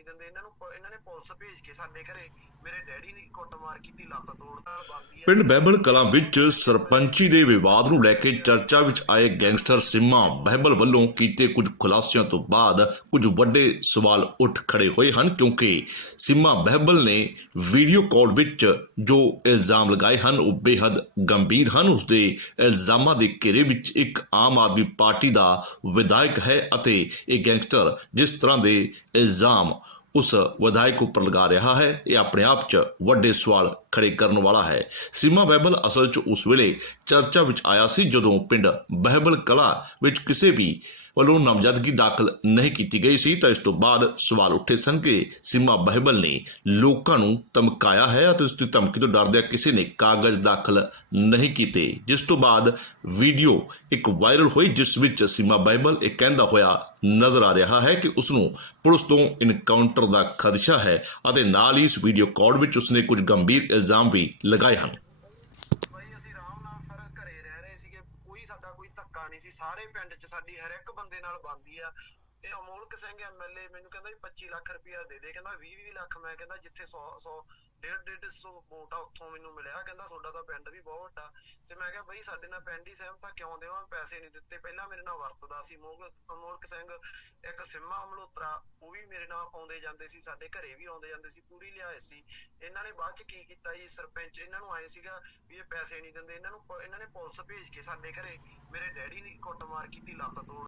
ਨਹੀਂ ਦਿੰਦੇ, ਇਹਨਾਂ ਨੂੰ ਇਹਨਾਂ ਨੇ ਪੁਲਿਸ ਭੇਜ ਕੇ ਸਾਡੇ ਘਰੇ ਮੇਰੇ ਡੈਡੀ ਨੇ ਕੁੱਟਮਾਰ ਕੀਤੀ, ਲੱਤ ਤੋੜਦਾ ਬੰਦੀ ਪਿੰਡ ਬਹਿਬਲ ਕਲਾਂ ਵਿੱਚ ਸਰਪੰਚੀ ਦੇ ਵਿਵਾਦ ਨੂੰ ਲੈ ਕੇ ਚਰਚਾ ਵਿੱਚ ਆਏ ਗੈਂਗਸਟਰ ਸਿੰਮਾ ਬਹਿਬਲ ਵੱਲੋਂ ਕੀਤੇ ਕੁਝ ਖੁਲਾਸਿਆਂ ਤੋਂ ਬਾਅਦ ਕੁਝ ਵੱਡੇ ਸਵਾਲ ਉੱਠ ਖੜੇ ਹੋਏ ਹਨ, ਕਿਉਂਕਿ ਸਿੰਮਾ ਬਹਿਬਲ ਨੇ ਵੀਡੀਓ ਕਾਲ ਵਿੱਚ ਜੋ ਇਲਜ਼ਾਮ ਲਗਾਏ ਹਨ, ਉਹ ਬੇहद ਗੰਭੀਰ ਹਨ। ਉਸਦੇ ਇਲਜ਼ਾਮਾਂ ਦੇ ਘੇਰੇ ਵਿੱਚ ਇੱਕ ਆਮ ਆਦਮੀ ਪਾਰਟੀ ਦਾ ਵਿਧਾਇਕ ਹੈ ਅਤੇ ਇਹ ਗੈਂਗਸਟਰ ਜਿਸ ਤਰ੍ਹਾਂ ਦੇ ਇਲਜ਼ਾਮ ਉਸ ਵਿਧਾਇਕ ਉੱਪਰ ਲਗਾ ਰਿਹਾ ਹੈ। ਇਹ ਆਪਣੇ ਆਪ 'ਚ ਵੱਡੇ ਸਵਾਲ ਖੜੇ ਕਰਨ ਵਾਲਾ ਹੈ। ਸੀਮਾ ਬਹਿਬਲ ਅਸਲ 'ਚ ਉਸ ਵੇਲੇ ਚਰਚਾ ਵਿੱਚ ਆਇਆ ਸੀ ਜਦੋਂ ਪਿੰਡ ਬਹਿਬਲ ਕਲਾ ਵਿੱਚ ਕਿਸੇ ਵੀ ਵੱਲੋਂ ਨਾਮਜ਼ਦਗੀ ਦਾਖਲ ਨਹੀਂ ਕੀਤੀ ਗਈ ਸੀ, ਤਾਂ ਇਸ ਤੋਂ ਬਾਅਦ ਸਵਾਲ ਉੱਠੇ ਸਨ ਕਿ ਸੀਮਾ ਬਹਿਬਲ ਨੇ ਲੋਕਾਂ ਨੂੰ ਧਮਕਾਇਆ ਹੈ ਅਤੇ ਉਸ ਦੀ ਧਮਕੀ ਤੋਂ ਡਰਦਿਆਂ ਕਿਸੇ ਨੇ ਕਾਗਜ਼ ਦਾਖਲ ਨਹੀਂ ਕੀਤੇ। ਜਿਸ ਤੋਂ ਬਾਅਦ ਵੀਡੀਓ ਇੱਕ ਵਾਇਰਲ ਹੋਈ, ਜਿਸ ਵਿੱਚ ਸੀਮਾ ਬਹਿਬਲ ਇਹ ਕਹਿੰਦਾ ਹੋਇਆ ਨਜ਼ਰ ਆ ਰਿਹਾ ਹੈ ਕਿ ਉਸ ਨੂੰ ਪੁਲਿਸ ਤੋਂ ਇਨਕਾਊਂਟਰ ਦਾ ਖਦਸ਼ਾ ਹੈ ਅਤੇ ਨਾਲ ਹੀ ਇਸ ਵੀਡੀਓ ਕਾਲ ਵਿੱਚ ਉਸਨੇ ਕੁਝ ਗੰਭੀਰ ਇਲਜ਼ਾਮ ਵੀ ਲਗਾਏ ਹਨ ਬਾਈ ਅਸੀਂ ਆਰਾਮ ਨਾਲ ਸਰ ਘਰੇ ਰਹਿ ਰਹੇ ਸੀਗੇ ਕੋਈ ਸਾਡਾ ਨਹੀਂ ਸੀ। ਸਾਰੇ ਪਿੰਡ 'ਚ ਸਾਡੀ ਹਰ ਇੱਕ ਬੰਦੇ ਨਾਲ ਬਣਦੀ ਆ। ਇਹ ਅਮੋਲਕ ਸਿੰਘ ਐਮਐਲਏ ਮੈਨੂੰ ਕਹਿੰਦਾ ਵੀ 25 ਲੱਖ ਰੁਪਇਆ ਦੇ ਦੇ, ਕਹਿੰਦਾ 20 20 ਲੱਖ, ਮੈਂ ਕਹਿੰਦਾ ਜਿੱਥੇ 100 100 ਡੇਢ ਡੇਢ ਸੌ ਵੋਟ ਆ, ਉੱਥੋਂ ਮੈਨੂੰ ਮਿਲਿਆ, ਕਹਿੰਦਾ ਤੁਹਾਡਾ ਤਾਂ ਪਿੰਡ ਵੀ ਬਹੁਤ ਵੱਡਾ। ਤੇ ਮੈਂ ਕਿਹਾ ਬਈ ਸਾਡੇ ਨਾਲ ਪਿੰਡ ਹੀ ਸਹਿਮਤ ਆ, ਕਿਉਂ ਦੇਵਾਂ ਪੈਸੇ ਨਹੀਂ ਦਿੱਤੇ। ਪਹਿਲਾਂ ਮੇਰੇ ਨਾਲ ਵਰਤਦਾ ਸੀ ਅਮੋਲਕ ਸਿੰਘ, ਇੱਕ ਸਿੰਮਾ ਮਲਹੋਤਰਾ ਉਹ ਵੀ ਮੇਰੇ ਨਾਲ ਆਉਂਦੇ ਜਾਂਦੇ ਸੀ, ਸਾਡੇ ਘਰੇ ਵੀ ਆਉਂਦੇ ਜਾਂਦੇ ਸੀ, ਪੂਰੀ ਲਿਆਏ ਸੀ। ਇਹਨਾਂ ਨੇ ਬਾਅਦ ਚ ਕੀ ਕੀਤਾ ਜੀ, ਸਰਪੰਚ, ਇਹਨਾਂ ਨੂੰ ਆਏ ਸੀਗਾ ਵੀ ਇਹ ਪੈਸੇ ਨਹੀਂ ਦਿੰਦੇ, ਇਹਨਾਂ ਨੂੰ ਇਹਨਾਂ ਨੇ ਪੁਲਿਸ ਭੇਜ ਕੇ ਸਾਡੇ ਘਰੇ ਮੇਰੇ ਡੈਡੀ ਨੇ ਕੁੱਟਮਾਰ ਕੀਤੀ, ਲੱਤ ਤੋੜ